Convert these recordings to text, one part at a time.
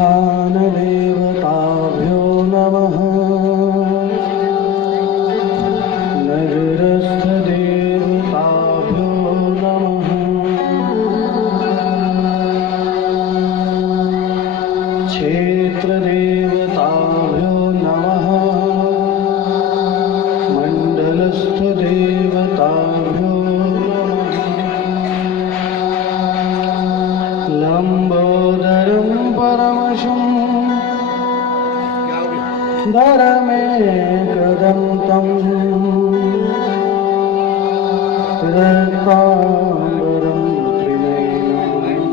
स्थानदेवताभ्यो नमः। नगरस्थदेवताभ्यो नमः। क्षेत्रदेवताभ्यो नमः। मण्डलस्थदेवताभ्यो नमः। लम्बोदरं परमशं धरमेकदन्तं रक्ताम्बरं त्रिनयनं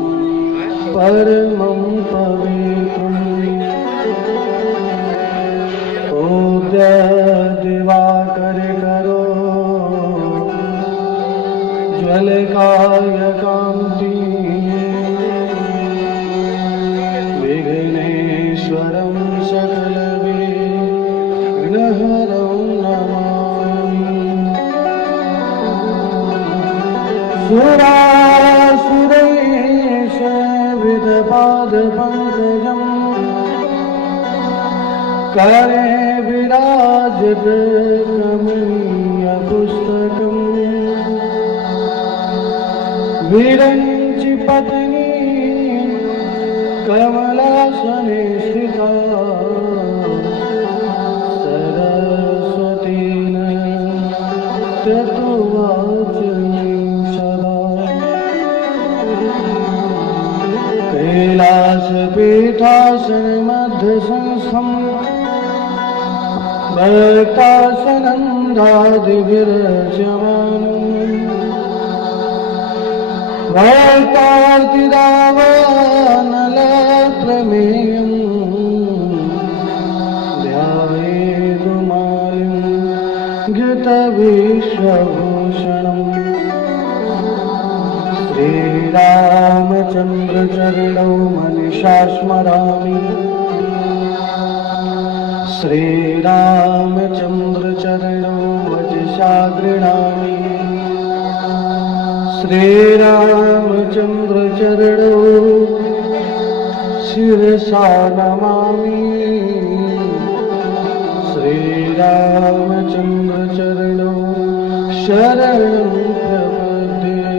परमं पवित्रम् दिवाकरकरो ज्वलकायकान्ति विघ्नेश्वरं सकलविघ्नहरं नमामि। सुरासुरैषविदपादपङ्कजं करे विराजत कमनीयपुस्तकम् विरञ्चि पत्नी कमलासने स्थिता सरस्वतीन ततुवाचमि सदा। कैलासपीठासनमध्यसंस्थं भक्तासनन्दादिभिरच्यमानं भक्तार्तिदावानलप्रमेयं ध्यायेदुमालिं घृतविश्वभूषणम्। श्रीरामचन्द्रचरणौ मनिषा स्मरामि। श्रीरामचन्द्रचरणौ वचसा गृह्णामि। श्रीरामचन्द्रचरणौ शिरसा नमामि। श्रीरामचन्द्रचरणौ शरणं प्रपद्ये।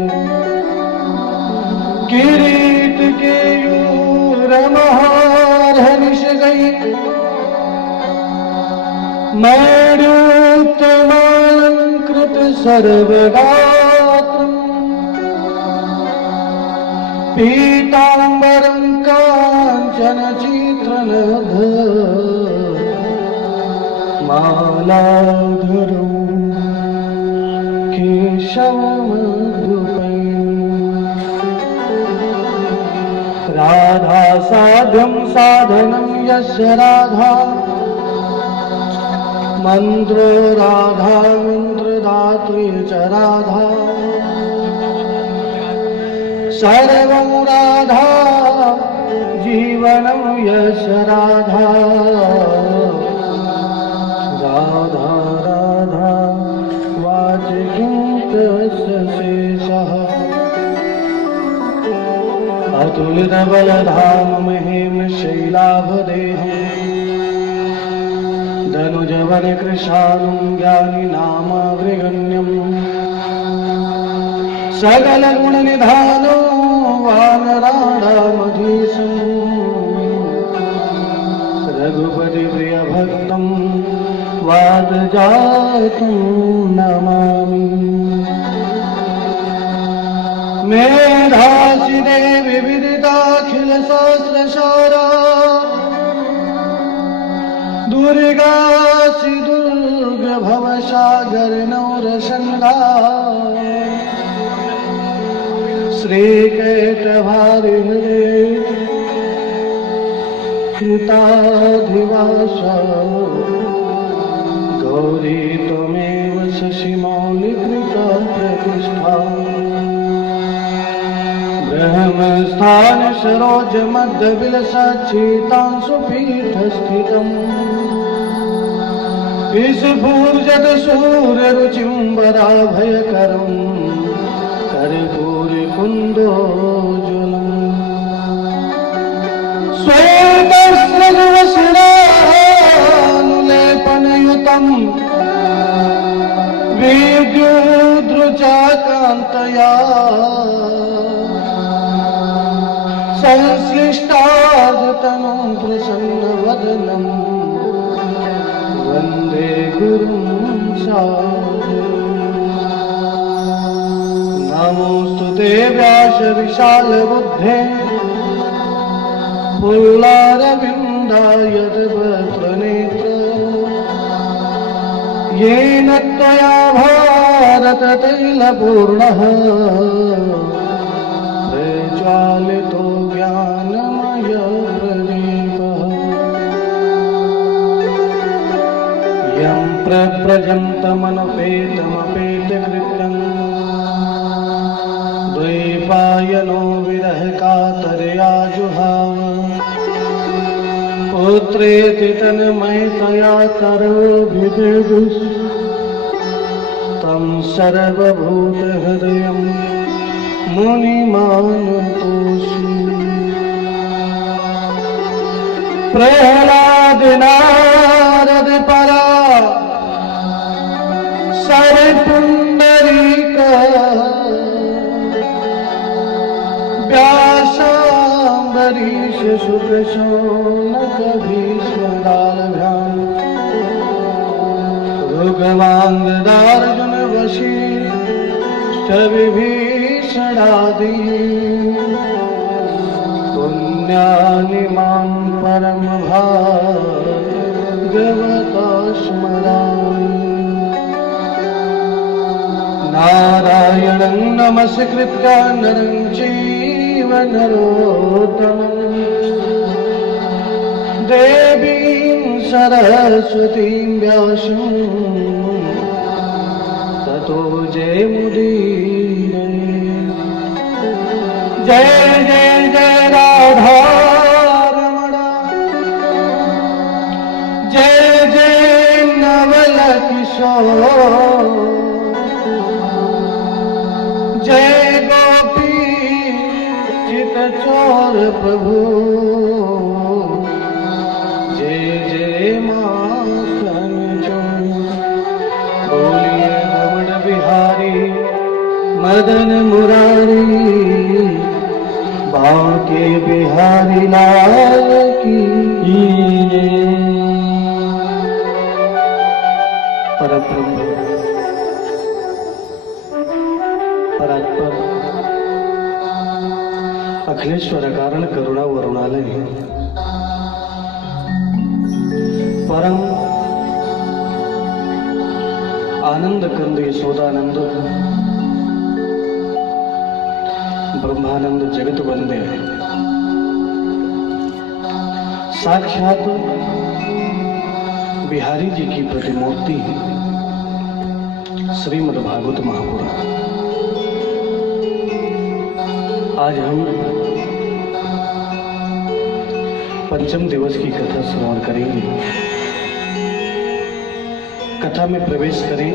किरीट केयूरमहार्हनिशगै मयूक्तमालङ्कृत सर्वगात्रम् पीताम्बरं काञ्चनचित्रनभ मालाधरौ केशवमधुपै। राधा साध्यं साधनं यस्य राधा मन्त्रो राधा मन्त्रदात्री च राधा सर्वं राधा जीवनं यस्य राधा राधा राधा वाचिकीं तस्य शेषः। अतुलितबलधाममहिं शैलाभदेहम् धनुजवनकृशानं ज्ञानिनामाग्रगण्यम् सकलगुणनिधानो वानराणामधीशम् रघुपतिप्रियभक्तं वादजातं नमामि। मेधासिदेवि विदिताखिलसहस्रशारा दुर्गासि दुर्गभवसागरनौरसङ्गा श्रीकेटभारिहरे कृताधिवासा गौरी त्वमेव शशिमौलिकृता प्रतिष्ठा। ब्रह्मस्थान सरोज मध्यविलसच्चितांशुपीठस्थितम् विस्फुजत सूर्यरुचिम्बराभयकरम् कर्पूरकुन्दोज्ज्वलम्। श्वेतस्रवशिरानुलेपनयुतम् विद्युद्रुजाकान्तया संश्लिष्टार्धतनुं प्रसन्नवदनम् वन्दे गुरुं सादरम्। नमोऽस्तु ते व्यास विशालबुद्धे पुल्लारविन्दायतवक्त्रनेत्र येन त्वया भारततैलपूर्णः प्रज्वालितो ज्ञानमयप्रदीपः यं प्रव्रजन्तमनुपेतमपेतकृत्यम् द्वैपायनो विरहकातरया जुहाव पुत्रेति तन्मयतया तरोभिदेदुस् तं सर्वभूतहृदयं मुनिमानतोऽस्मि। प्रह्लादनारद परा सरपुण्डरीक व्यासाम्बरीश शुकशौनक भीष्मदालभ्याम् ऋग्वाङ्गदार्जुन वसिष्ठविभीषणादि पुण्यानि मां परमभागवता स्मरामि। नारायणं नमस्कृत्य नरं चैव नरोत्तमं देवीं सरस्वतीं व्यासं ततो जयमुदीरये। जय जय जय राधा रमण जय जय नवल किशोर जय गोपी चितचोर प्रभु जय जय माखन चोर। बोलिए रमण बिहारी मदन मुरारी बांके बिहारी लाल की जय। परब्रह्म परात्पर अखिलेश्वर कारण करुणा वरुणालय परम आनंद कंद यशोदानंद ब्रह्मानंद जगत वंदे साक्षात बिहारी जी की प्रतिमूर्ति श्रीमद् भागवत महापुराण। आज हम पंचम दिवस की कथा श्रवण करेंगे। कथा में प्रवेश करें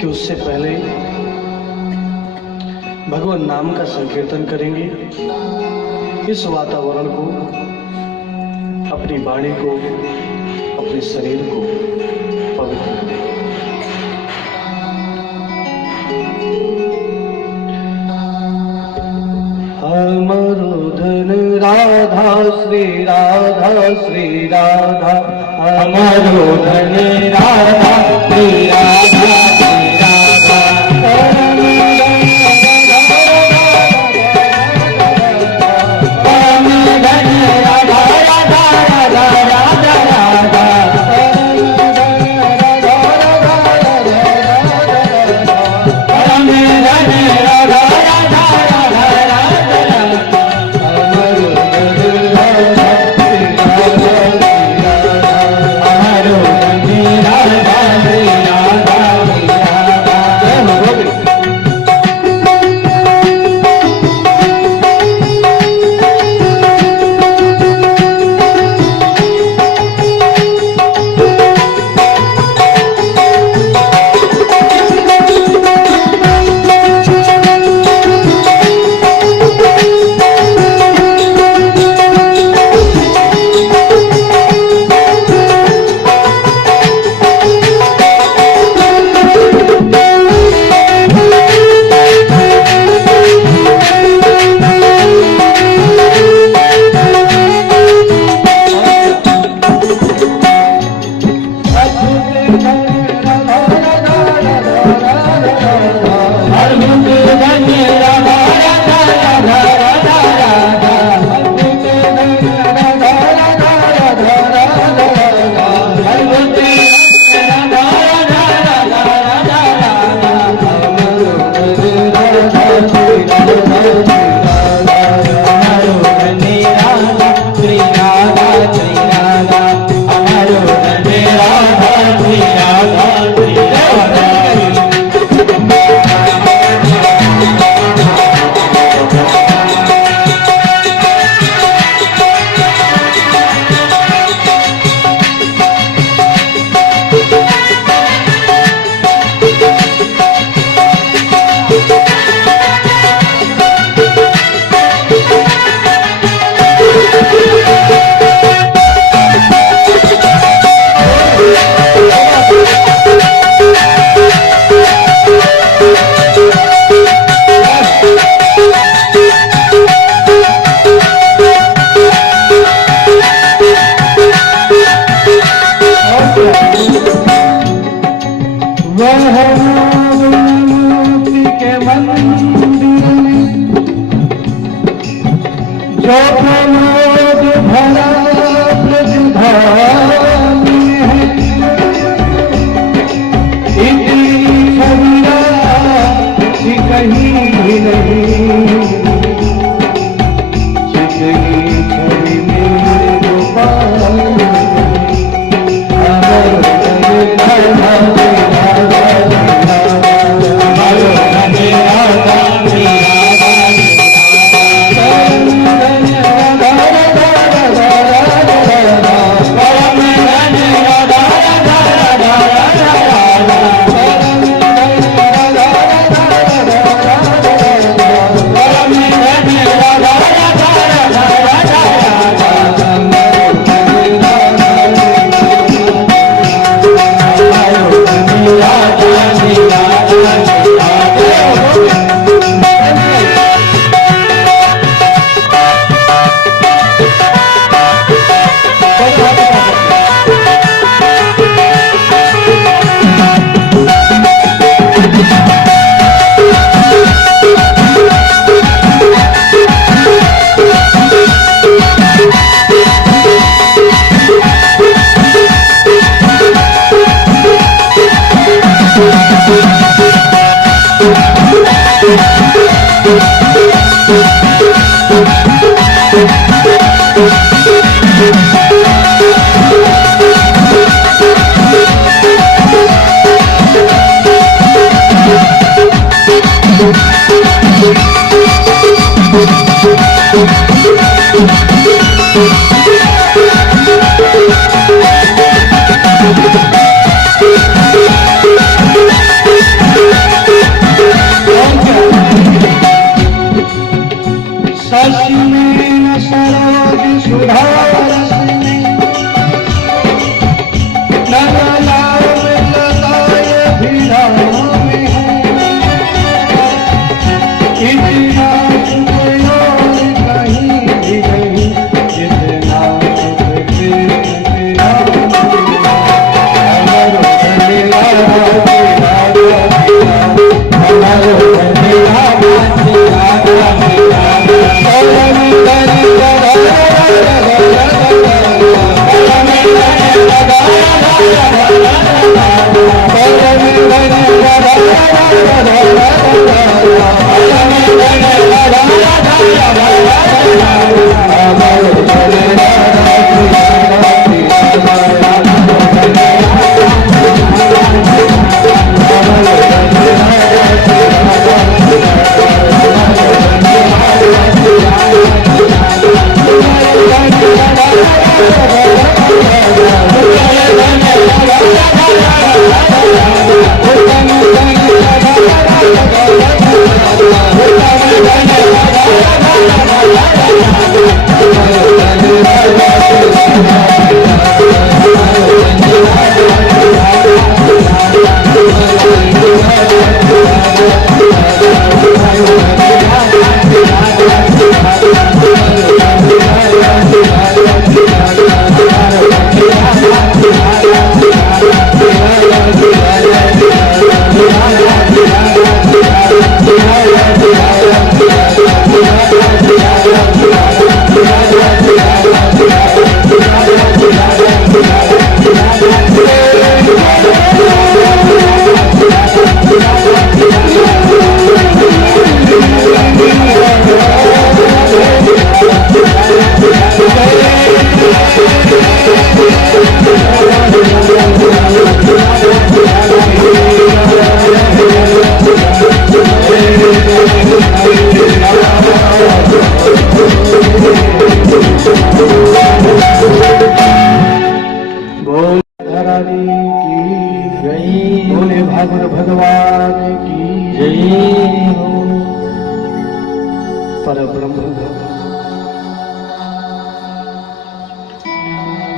कि उससे पहले भगवान नाम का संकीर्तन करेंगे। इस वातावरण को, अपनी वाणी को, अपने शरीर को पवित्र करें। हमारो धन राधा श्री राधा श्री राधा हमारो धन राधा श्री राधा श्री राधा भरा ब्रजधाम है, इतनी छविया कहीं भी नहीं, जितनी छवि मेरे गोपाल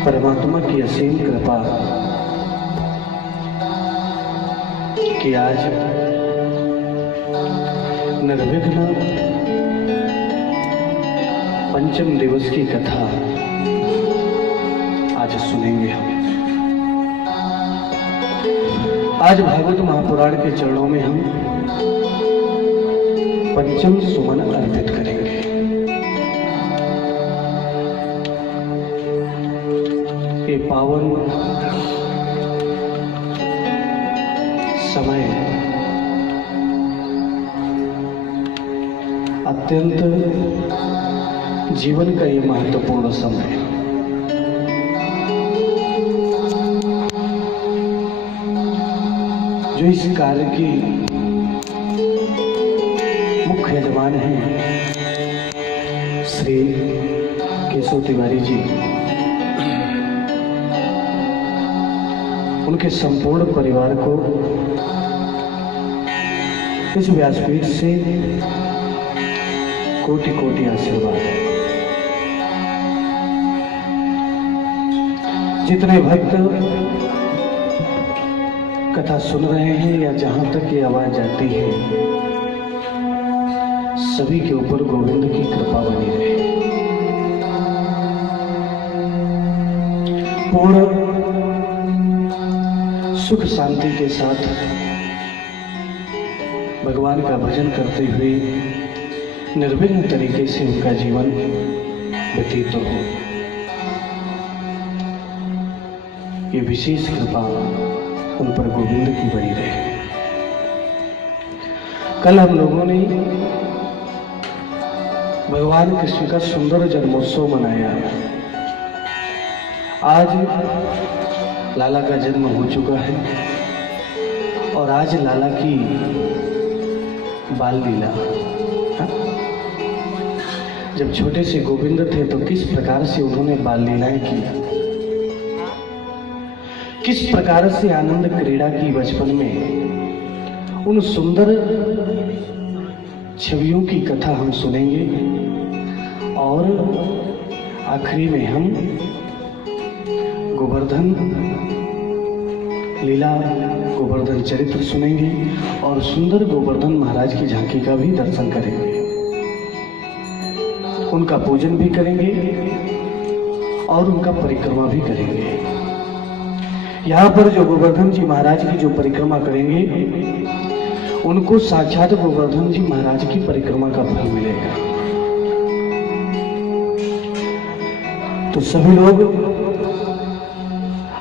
परमात्मा की असीम कृपा कि आज निर्विघ्न पंचम दिवस की कथा आज सुनेंगे हम। आज भागवत महापुराण के चरणों में हम पंचम सुमन अर्पित करेंगे। के पावन समय अत्यंत जीवन का ये महत्वपूर्ण समय, जो इस कार्य की मुख्य यजमान हैं श्री केशव तिवारी जी, उनके संपूर्ण परिवार को इस व्यासपीठ से कोटि कोटि आशीर्वाद। जितने भक्त कथा सुन रहे हैं या जहां तक ये आवाज जाती है, सभी के ऊपर गोविंद की कृपा बनी रहे। पूर्ण सुख शांति के साथ भगवान का भजन करते हुए निर्विघ्न तरीके से उनका जीवन व्यतीत हो, ये विशेष कृपा उन पर गोविंद की बनी रहे। कल हम लोगों ने भगवान कृष्ण का सुंदर जन्मोत्सव मनाया। आज लाला का जन्म हो चुका है और आज लाला की बाल लीला। जब छोटे से गोविंद थे तो किस प्रकार से उन्होंने बाल लीलाएं की, किस प्रकार से आनंद क्रीड़ा की बचपन में, उन सुंदर छवियों की कथा हम सुनेंगे और आखिरी में हम गोवर्धन लीला, गोवर्धन चरित्र सुनेंगे और सुंदर गोवर्धन महाराज की झांकी का भी दर्शन करेंगे, उनका पूजन भी करेंगे और उनका परिक्रमा भी करेंगे। यहाँ पर जो गोवर्धन जी महाराज की जो परिक्रमा करेंगे, उनको साक्षात गोवर्धन जी महाराज की परिक्रमा का फल मिलेगा। तो सभी लोग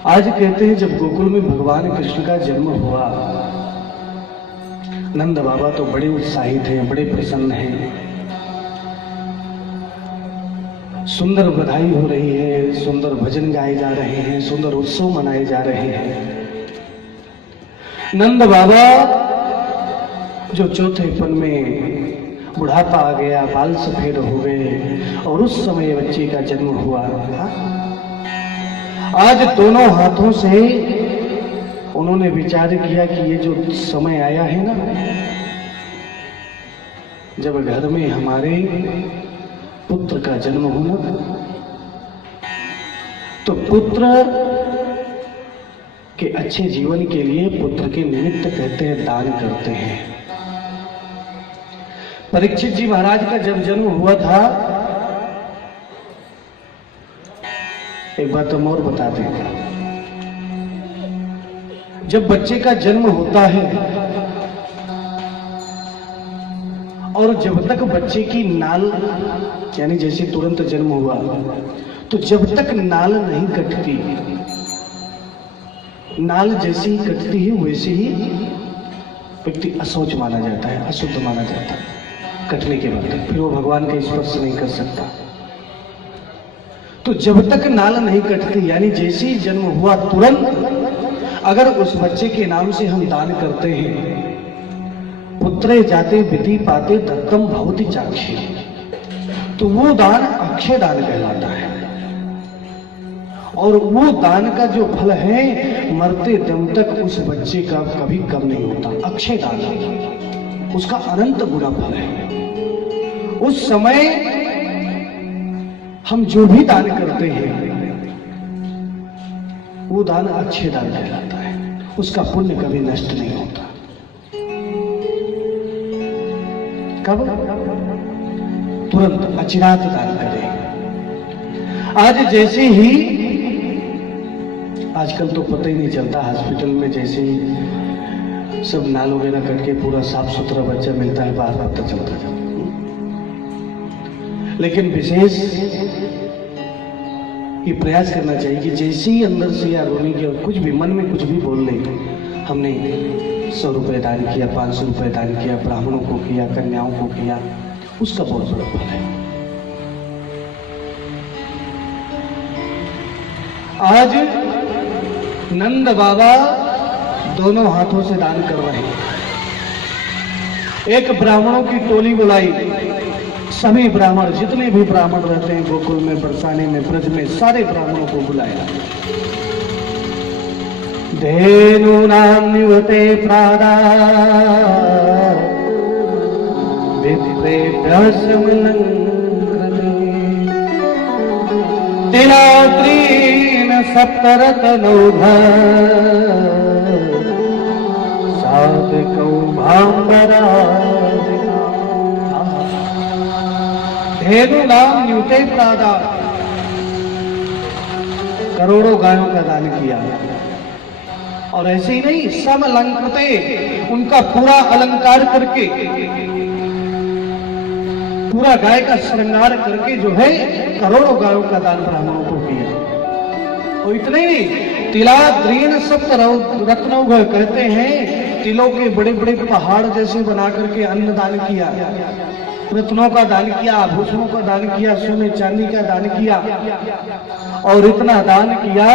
आज कहते हैं, जब गोकुल में भगवान कृष्ण का जन्म हुआ, नंद बाबा तो बड़े उत्साहित हैं, बड़े प्रसन्न हैं, सुंदर बधाई हो रही है, सुंदर भजन गाए जा रहे हैं, सुंदर उत्सव मनाए जा रहे हैं। नंद बाबा जो चौथेपन में बुढ़ापा आ गया, बाल सफेद हो गए और उस समय बच्चे का जन्म हुआ। आज दोनों हाथों से उन्होंने विचार किया कि ये जो समय आया है ना, जब घर में हमारे पुत्र का जन्म होना, तो पुत्र के अच्छे जीवन के लिए पुत्र के निमित्त कहते हैं दान करते हैं। परीक्षित जी महाराज का जब जन्म हुआ था, एक बात हम और बता दें, जब बच्चे का जन्म होता है और जब तक बच्चे की नाल, यानी जैसे तुरंत जन्म हुआ, तो जब तक नाल नहीं कटती, नाल जैसे ही कटती है वैसे ही व्यक्ति अशौच माना जाता है, अशुद्ध माना जाता है। कटने के बाद फिर वो भगवान का स्पर्श नहीं कर सकता। तो जब तक नाल नहीं कटती, यानी जैसे ही जन्म हुआ तुरंत अगर उस बच्चे के नाम से हम दान करते हैं, पुत्रे जाते विधि पाते दत्तम भवति चाक्षी, तो वो दान अक्षय दान कहलाता है। और वो दान का जो फल है, मरते दम तक उस बच्चे का कभी कम नहीं होता। अक्षय दान, उसका अनंत गुना फल है। उस समय हम जो भी दान करते हैं, वो दान अक्षय दान कहलाता है, उसका पुण्य कभी नष्ट नहीं होता। कब? तुरंत अचिरात दान करें। आज जैसे ही, आजकल तो पता ही नहीं चलता, हॉस्पिटल में जैसे ही सब नाल वगैरह कट के पूरा साफ सुथरा बच्चा मिलता है, बाहर पता चलता है। लेकिन विशेष ये प्रयास करना चाहिए कि जैसे ही अंदर से या रोने की और कुछ भी मन में कुछ भी बोल ले, हमने 100 रुपये दान किया, 500 रुपये दान किया, ब्राह्मणों को किया, कन्याओं को किया, उसका बहुत बड़ा फल है। आज नंद बाबा दोनों हाथों से दान कर रहे हैं। एक ब्राह्मणों की टोली बुलाई, सभी ब्राह्मण, जितने भी ब्राह्मण रहते हैं गोकुल में, बरसाने में, ब्रज में, सारे ब्राह्मणों को बुलाया। धेनूनां निवते प्रादा विप्रेभ्यः समलंकृते तिलात्रीन् सप्तरत्नौघा धेनूनां निवते प्रादा, करोड़ों गायों का दान किया। और ऐसे ही नहीं, सब अलंकृते, उनका पूरा अलंकार करके, पूरा गाय का श्रृंगार करके जो है करोड़ों गायों का दान ब्राह्मणों को किया। और इतने ही तिलाद्रीन सप्त रत्नौघ, कहते हैं तिलों के बड़े बड़े पहाड़ जैसे बना करके अन्न दान किया, रत्नों का दान किया, आभूषणों का दान किया, सोने चांदी का दान किया। और इतना दान किया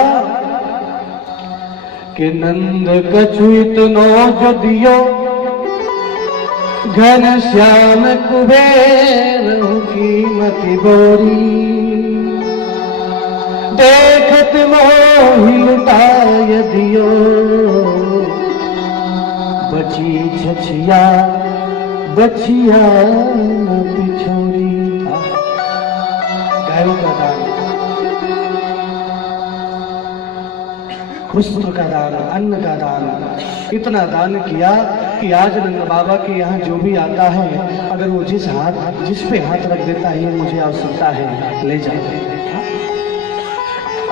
कि नंद कछु इतनो जो दियो, घन श्याम कुबेर कीमति बोरी, देखत मोहि लुटाय दियो, बची छछिया बछिया न पिछोरी। गायों का दान, वस्त्र का दान, अन्न का दान, इतना दान किया कि आज नंद बाबा के यहाँ जो भी आता है, अगर वो जिस पे हाथ रख देता है, मुझे आवश्यकता है, ले जाए।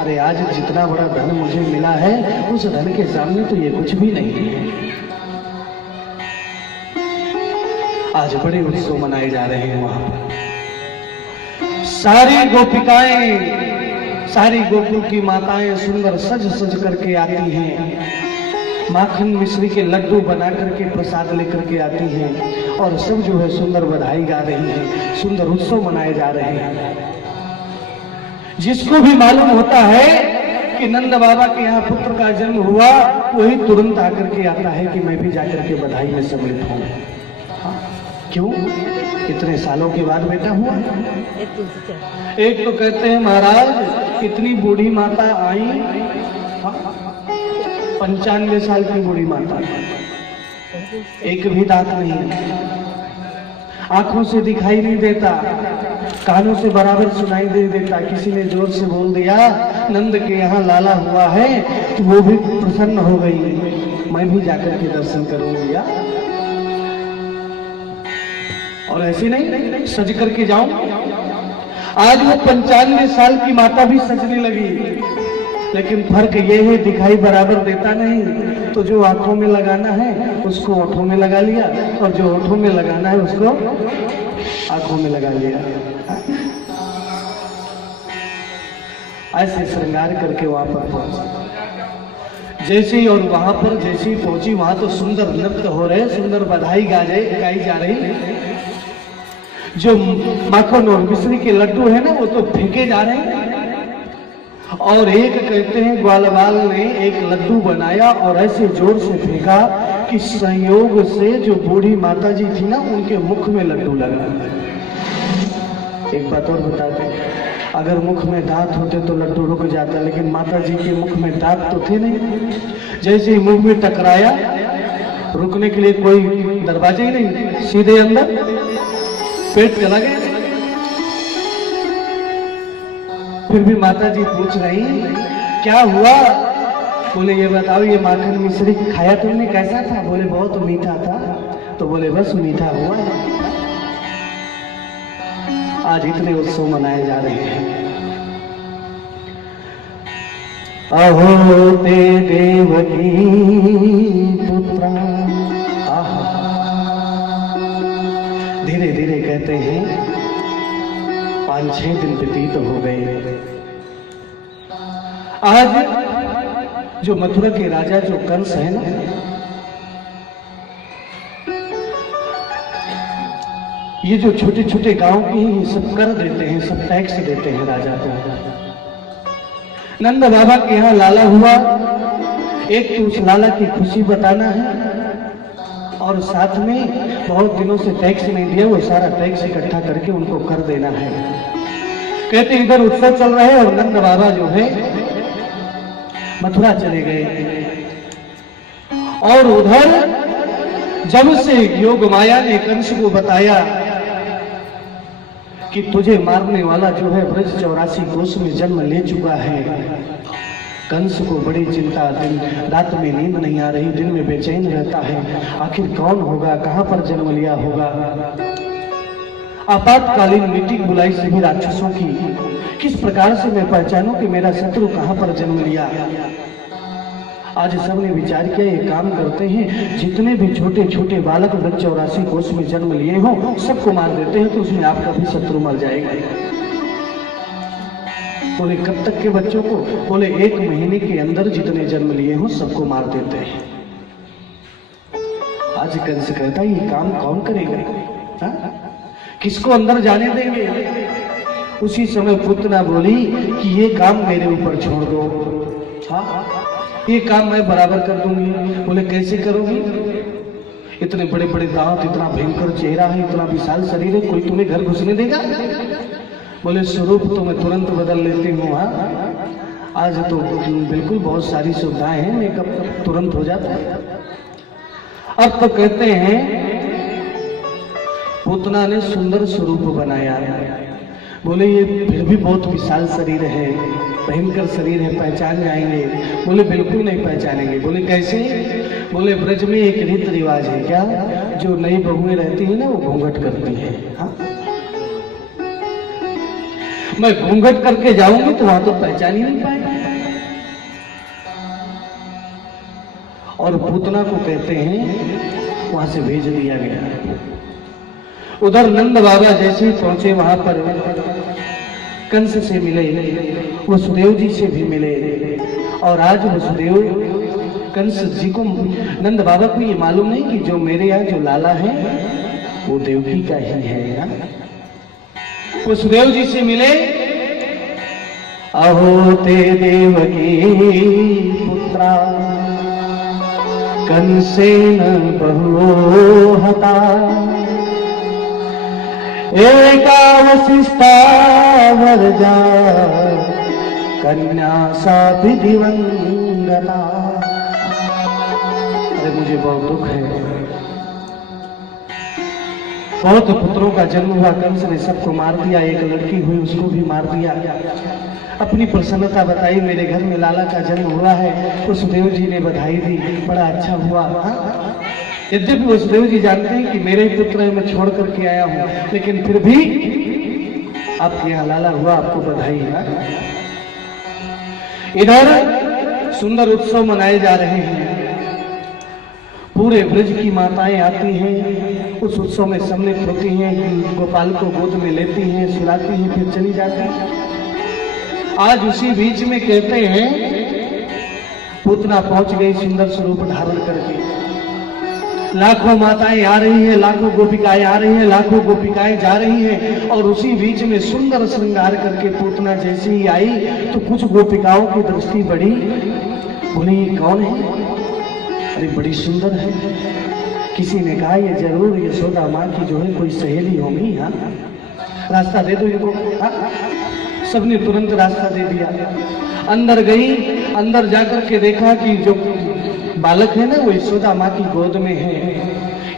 अरे आज जितना बड़ा धन मुझे मिला है, उस धन के सामने तो ये कुछ भी नहीं है। आज बड़े उत्सव मनाए जा रहे हैं वहां पर। सारी गोपिकाएं, सारी गोकुल की माताएं सुंदर सज सज करके आती हैं, माखन मिश्री के लड्डू बना करके प्रसाद लेकर के आती हैं, और सब जो है सुंदर बधाई गा रही हैं, सुंदर उत्सव मनाए जा रहे हैं। जिसको भी मालूम होता है कि नंद बाबा के यहाँ पुत्र का जन्म हुआ, वही तुरंत आकर के आता है कि मैं भी जाकर के बधाई में सम्मिलित हूँ। क्यों? इतने सालों के बाद बेटा हुआ। एक तो कहते हैं महाराज इतनी बूढ़ी माता आई, 95 साल की बूढ़ी माता, एक भी दांत नहीं, आंखों से दिखाई नहीं देता, कानों से बराबर सुनाई दे देता। किसी ने जोर से बोल दिया नंद के यहाँ लाला हुआ है, तो वो भी प्रसन्न हो गई, मैं भी जाकर के दर्शन करूंगी। और ऐसे नहीं सज करके जाऊं। आज वो 95 साल की माता भी सजने लगी, लेकिन फर्क ये है दिखाई बराबर देता नहीं। तो जो आंखों में लगाना है उसको ओठों में लगा लिया, और जो ओठों में लगाना है उसको आंखों में लगा लिया। ऐसे श्रृंगार करके वहां पर पहुंची। जैसे ही और वहां पर जैसे ही पहुंची, वहां तो सुंदर नृत्य हो रहे, सुंदर बधाई गाई जा रही। जो माखन और मिश्री के लड्डू है ना, वो तो फेंके जा रहे हैं। और एक कहते हैं ग्वालवाल ने एक लड्डू बनाया और ऐसे जोर से फेंका कि संयोग से जो बूढ़ी माता जी थी ना, उनके मुख में लड्डू लगा। एक बात और बता दें, अगर मुख में दांत होते तो लड्डू रुक जाता, लेकिन माता जी के मुख में दांत तो थे नहीं। जैसे ही मुंह में टकराया, रुकने के लिए कोई दरवाजे ही नहीं, सीधे अंदर पेट चला गया। फिर भी माता जी पूछ रही क्या हुआ? बोले ये बताओ, ये माखन मिश्री खाया तुमने, कैसा था? बोले बहुत मीठा था। तो बोले बस मीठा हुआ। आज इतने उत्सव मनाए जा रहे हैं। अहो ते देवकी पुत्रा, धीरे धीरे कहते हैं 5-6 दिन व्यतीत हो गए। आज जो मथुरा के राजा जो कंस है ना, ये जो छोटे छोटे गांव के हैं ये सब कर देते हैं, सब टैक्स देते हैं राजा को। नंद बाबा के यहाँ लाला हुआ, एक तो उस लाला की खुशी बताना है और साथ में बहुत दिनों से टैक्स नहीं दिया, वो सारा टैक्स इकट्ठा करके उनको कर देना है। कहते इधर उत्सव चल रहा है और नंद बाबा जो है मथुरा चले गए। और उधर जब से योग माया ने कंस को बताया कि तुझे मारने वाला जो है ब्रज 84 कोष में जन्म ले चुका है, कंस को बड़ी चिंता, दिन रात में नींद नहीं आ रही, दिन में बेचैन रहता है, आखिर कौन होगा, कहां पर जन्म लिया होगा। आपातकालीन मीटिंग बुलाई सभी राक्षसों की, किस प्रकार से मैं पहचानूं कि मेरा शत्रु कहां पर जन्म लिया। आज सबने विचार किया, ये काम करते हैं, जितने भी छोटे छोटे बालक ब्रज 84 कोष में जन्म लिए हो सबको मार देते हैं, तो उसमें आपका भी शत्रु मर जाएगा। बोले कब तक के बच्चों को? बोले 1 महीने के अंदर जितने जन्म लिए हो सबको मार देते हैं। आज कंस कहता है ये काम कौन करेगा, हा? किसको अंदर जाने देंगे। उसी समय पुतना बोली कि ये काम मेरे ऊपर छोड़ दो, हाँ ये काम मैं बराबर कर दूंगी। बोले कैसे करोगी? इतने बड़े बड़े दांत, इतना भयंकर चेहरा है, इतना विशाल शरीर है, कोई तुम्हें घर घुसने देगा? बोले स्वरूप तो मैं तुरंत बदल लेती हूँ, हाँ आज तो बिल्कुल बहुत सारी सुविधाएं हैं, मेकअप तुरंत हो जाता है। अब तो कहते हैं पुतना ने सुंदर स्वरूप बनाया। बोले ये फिर भी बहुत विशाल शरीर है, भयंकर शरीर है, पहचान जाएंगे? बोले बिल्कुल नहीं पहचानेंगे। बोले कैसे? बोले ब्रज में एक रीत रिवाज है, क्या? जो नई बहुएं रहती है ना वो घूंघट करती है, हाँ? मैं घूंघट करके जाऊंगी तो वहां तो पहचान ही नहीं पाएंगे। और पूतना को कहते हैं वहां से भेज दिया गया। उधर नंद बाबा जैसे ही पहुंचे वहां पर कंस से मिले, वसुदेव जी से भी मिले। और आज वसुदेव कंस जी को, नंद बाबा को ये मालूम नहीं कि जो मेरे यहाँ जो लाला है वो देवकी का ही है। वसुदेव जी से मिले, अहो ते देवकी पुत्रा कंसेन बहु हता, एका वसिष्ठा वरजा कन्या सा दिवंगता। अरे मुझे बहुत दुख है, बहुत पुत्रों का जन्म हुआ, कंस ने सबको मार दिया, एक लड़की हुई उसको भी मार दिया। अपनी प्रसन्नता बताई, मेरे घर में लाला का जन्म हुआ है। वसुदेव जी ने बधाई दी, बड़ा अच्छा हुआ। यद्यपि वसुदेव जी जानते हैं कि मेरे ही पुत्र मैं छोड़ करके आया हूं, लेकिन फिर भी आपके यहाँ लाला हुआ, आपको बधाई है। इधर सुंदर उत्सव मनाए जा रहे हैं, पूरे ब्रज की माताएं आती हैं, उस उत्सव में सम्मिलित होती हैं, गोपाल को गोद में लेती हैं, सुलाती हैं, फिर चली जाती हैं। आज उसी बीच में कहते हैं पूतना पहुंच गई सुंदर स्वरूप धारण करके। लाखों माताएं आ रही हैं, लाखों गोपिकाएं आ रही हैं, लाखों गोपिकाएं जा रही हैं। और उसी बीच में सुंदर श्रृंगार करके पूतना जैसे ही आई तो कुछ गोपिकाओं की दृष्टि बढ़ी, बोली ये कौन है? अरे बड़ी सुंदर है। किसी ने कहा ये जरूर यशोदा माँ की जो है कोई सहेली होगी, हाँ रास्ता दे दो इनको। सबने तुरंत रास्ता दे दिया। अंदर गई, अंदर जाकर के देखा कि जो बालक है ना वो यशोदा माँ की गोद में है।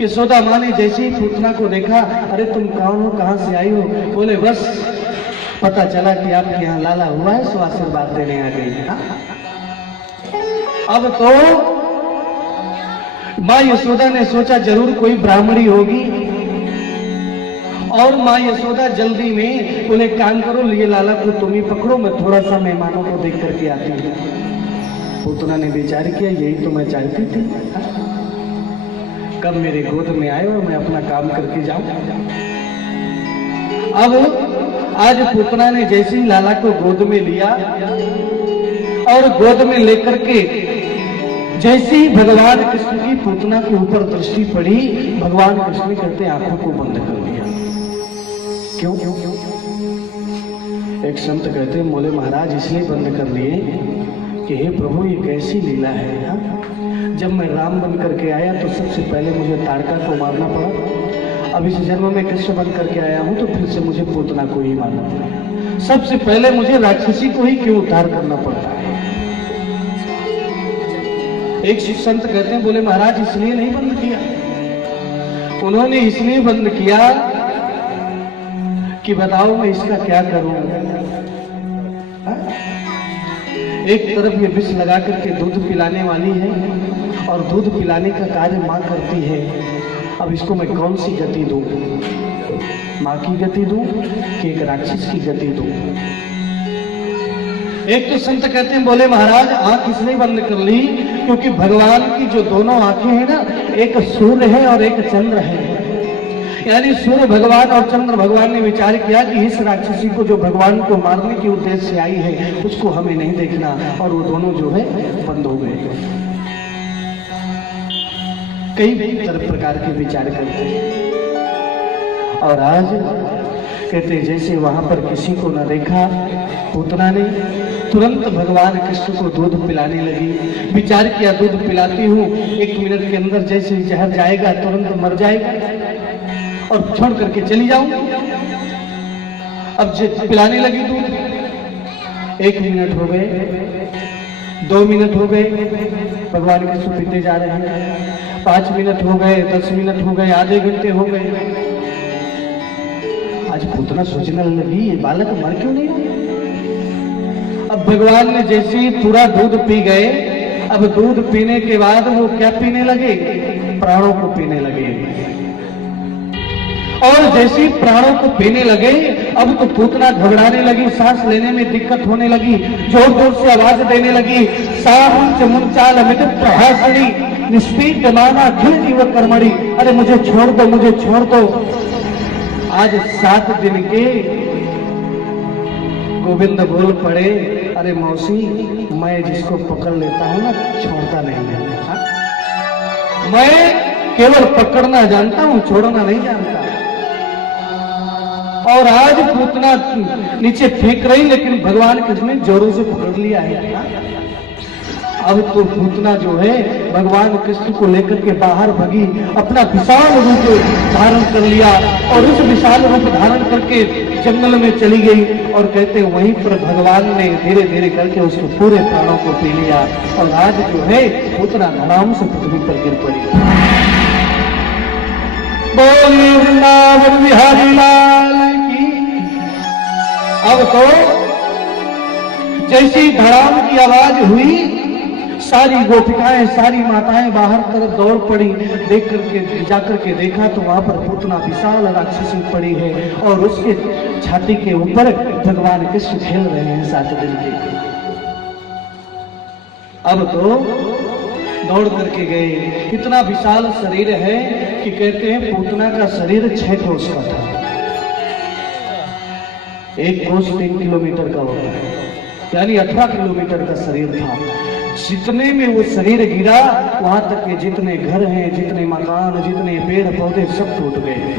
यशोदा माँ ने जैसे ही पूतना को देखा, अरे तुम कौन हो, कहाँ से आई हो? बोले बस पता चला कि आपके यहाँ लाला हुआ है, सो आशीर्वाद देने आ गई। अब तो माँ यशोदा ने सोचा जरूर कोई ब्राह्मणी होगी, और माँ यशोदा जल्दी में बोले काम करो, लिए लाला को तुम ही पकड़ो, मैं थोड़ा सा मेहमानों को देख करके आती हूँ। पूतना ने विचार किया यही तो मैं चाहती थी, कब मेरे गोद में आए और मैं अपना काम करके जाऊं। अब आज पूतना ने जैसे ही लाला को गोद में लिया और गोद में लेकर के जैसे ही भगवान कृष्ण की पूतना के ऊपर दृष्टि पड़ी, भगवान कृष्ण कहते आंखों को बंद कर दिया। क्यों? एक संत कहते हैं, बोले महाराज इसलिए बंद कर लिए कि हे प्रभु ये कैसी लीला है। हा? जब मैं राम बन करके आया तो सबसे पहले मुझे ताड़का को मारना पड़ा, अब इस जन्म में कृष्ण बन करके आया हूं तो फिर से मुझे पूतना को ही मारना पड़ा। सबसे पहले मुझे राक्षसी को ही क्यों उद्धार करना पड़ता है। एक शिव संत कहते हैं, बोले महाराज इसलिए नहीं बंद किया, उन्होंने इसलिए बंद किया कि बताओ मैं इसका क्या करूं। एक तरफ ये विष लगा करके दूध पिलाने वाली है और दूध पिलाने का कार्य मां करती है, अब इसको मैं कौन सी गति दूं? मां की गति दूं कि एक राक्षस की गति दूं? एक तो संत कहते हैं, बोले महाराज आंख इसलिए बंद कर ली क्योंकि भगवान की जो दोनों आंखें हैं ना, एक सूर्य है और एक चंद्र है। यानी सूर्य भगवान और चंद्र भगवान ने विचार किया कि इस राक्षसी को जो भगवान को मारने के उद्देश्य से आई है उसको हमें नहीं देखना, और वो दोनों जो है बंद हो गए। कई तरह प्रकार के विचार करते हैं। और आज कहते जैसे वहां पर किसी को न देखा, पूतना ने तुरंत भगवान कृष्ण को दूध पिलाने लगी। विचार किया दूध पिलाती हूँ, 1 मिनट के अंदर जैसे जहर जाएगा तुरंत मर जाएगा और छोड़ करके चली जाऊं। अब पिलाने लगी दूध, 1 मिनट हो गए, 2 मिनट हो गए, भगवान कृष्ण पीते जा रहे हैं, 5 मिनट हो गए, 10 मिनट हो गए, आधे घंटे हो गए। आज पूतना सोचने लगी ये बालक मर क्यों नहीं रहा। अब भगवान ने जैसे ही पूरा दूध पी गए, अब दूध पीने के बाद वो क्या पीने लगे? प्राणों को पीने लगे। और जैसे ही प्राणों को पीने लगे, अब तो पूतना घबराने लगी, सांस लेने में दिक्कत होने लगी, जोर जोर से आवाज देने लगी, सामुंच मुंचाल अमित प्रहासनी निष्पीड माना खिल जीव कर्मणि, अरे मुझे छोड़ दो, मुझे छोड़ दो। आज 7 दिन के गोविंद बोल पड़े, अरे मौसी मैं जिसको पकड़ लेता हूं ना छोड़ता नहीं है। मैं केवल पकड़ना जानता हूं, छोड़ना नहीं जानता। और आज पूतना नीचे फेंक रही, लेकिन भगवान कृष्ण ने जोरों से पकड़ लिया है। अब तो पूतना जो है भगवान कृष्ण को लेकर के बाहर भगी, अपना विशाल रूप धारण कर लिया और उस विशाल रूप धारण करके जंगल में चली गई। और कहते वहीं पर भगवान ने धीरे धीरे करके उसके पूरे प्राणों को पी लिया और आज जो है पूतना धड़ाम से पृथ्वी पर गिर पड़ी। बोलिए वृंदावन बिहारी लाल की। अब तो जैसी धड़ाम की आवाज हुई, सारी गोपिकाएं, सारी माताएं बाहर तरफ दौड़ पड़ी। देख करके जाकर के देखा तो वहां पर पूतना विशाल राक्षसी पड़ी है और उसके छाती के ऊपर भगवान कृष्ण खेल रहे हैं 7 दिन के। अब तो दौड़ करके गए, इतना विशाल शरीर है कि कहते हैं पूतना का शरीर 6 कोस का था। 1 कोस 3 किलोमीटर का होता है, यानी 18 किलोमीटर का शरीर था। जितने में वो शरीर गिरा, वहां तक के जितने घर हैं, जितने मकान, जितने पेड़ पौधे सब टूट गए।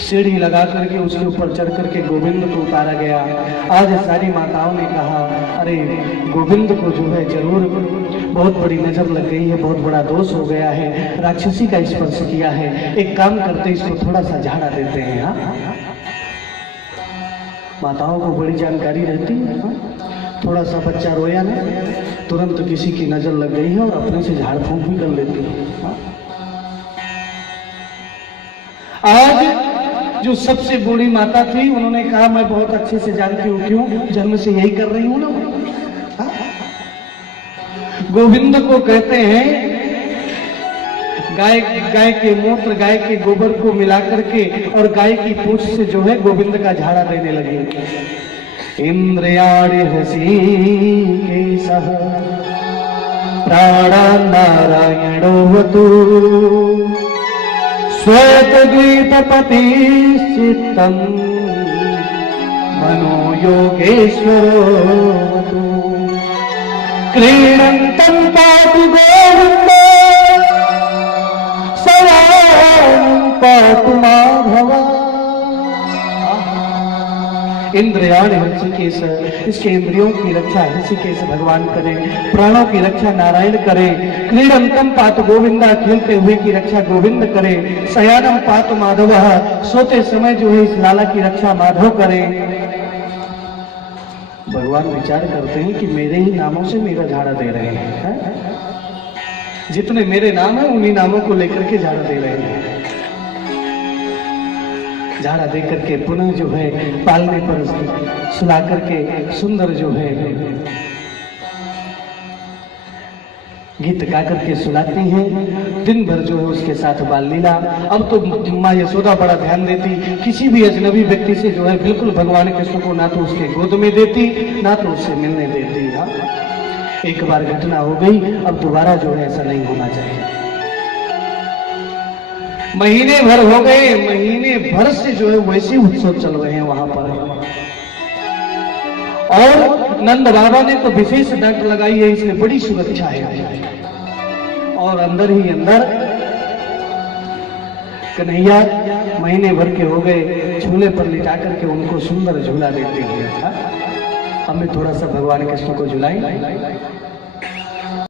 सीढ़ी लगा करके उसके ऊपर चढ़ करके गोविंद को उतारा गया। आज सारी माताओं ने कहा, अरे गोविंद को जो है जरूर बहुत बड़ी नजर लग गई है, बहुत बड़ा दोष हो गया है, राक्षसी का स्पर्श किया है, एक काम करते इसको थोड़ा सा झाड़ा देते हैं। हाँ, माताओं को बड़ी जानकारी रहती है। थोड़ा सा बच्चा रोया ना, तुरंत किसी की नजर लग गई है और अपने से झाड़ फूंक भी कर लेती है। आज जो सबसे बूढ़ी माता थी, उन्होंने कहा मैं बहुत अच्छे से जानती हूँ, क्यों जन्म से यही कर रही हूं ना। गोविंद को कहते हैं गाय के मूत्र, गाय के गोबर को मिला करके और गाय की पूंछ से जो है गोविंद का झाड़ा देने लगे। इंद्रियाणि हृषीकेशः प्राणान् नारायणोऽवतु श्वेतद्वैतपतिश्चित्तम् मनो योगेश्वरो क्रीडन्तं पातु गोविन्द सयानं पातु माधव। इंद्रियाणि ऋषिकेश, इसके इंद्रियों की रक्षा ऋषिकेश भगवान करे, प्राणों की रक्षा नारायण करे। क्रीडंतम पातु गोविंदा, खेलते हुए की रक्षा गोविंद करे। शयानम पातु माधव, सोते समय जो है इस लाला की रक्षा माधव करे। भगवान विचार करते हैं कि मेरे ही नामों से मेरा झाड़ा दे रहे हैं, जितने मेरे नाम है उन्हीं नामों को लेकर के झाड़ा दे रहे हैं। झाड़ा दे करके पुनः जो है पालने पर सुला करके सुंदर जो है गीत गा करके सुलाती हैं। दिन भर जो है उसके साथ बाल लीला। अब तो माँ यशोदा बड़ा ध्यान देती, किसी भी अजनबी व्यक्ति से जो है बिल्कुल भगवान कृष्ण को ना तो उसके गोद में देती ना तो उससे मिलने देती। हाँ, एक बार घटना हो गई, अब दोबारा जो है ऐसा नहीं होना चाहिए। महीने भर हो गए, महीने भर से जो है वैसे उत्सव चल रहे हैं वहां पर। और नंद बाबा ने तो विशेष डांट लगाई है, इसमें बड़ी सुरक्षा है। और अंदर ही अंदर कन्हैया महीने भर के हो गए, झूले पर लिटा करके उनको सुंदर झूला देती है। हमें थोड़ा सा भगवान कृष्ण को झुलाई।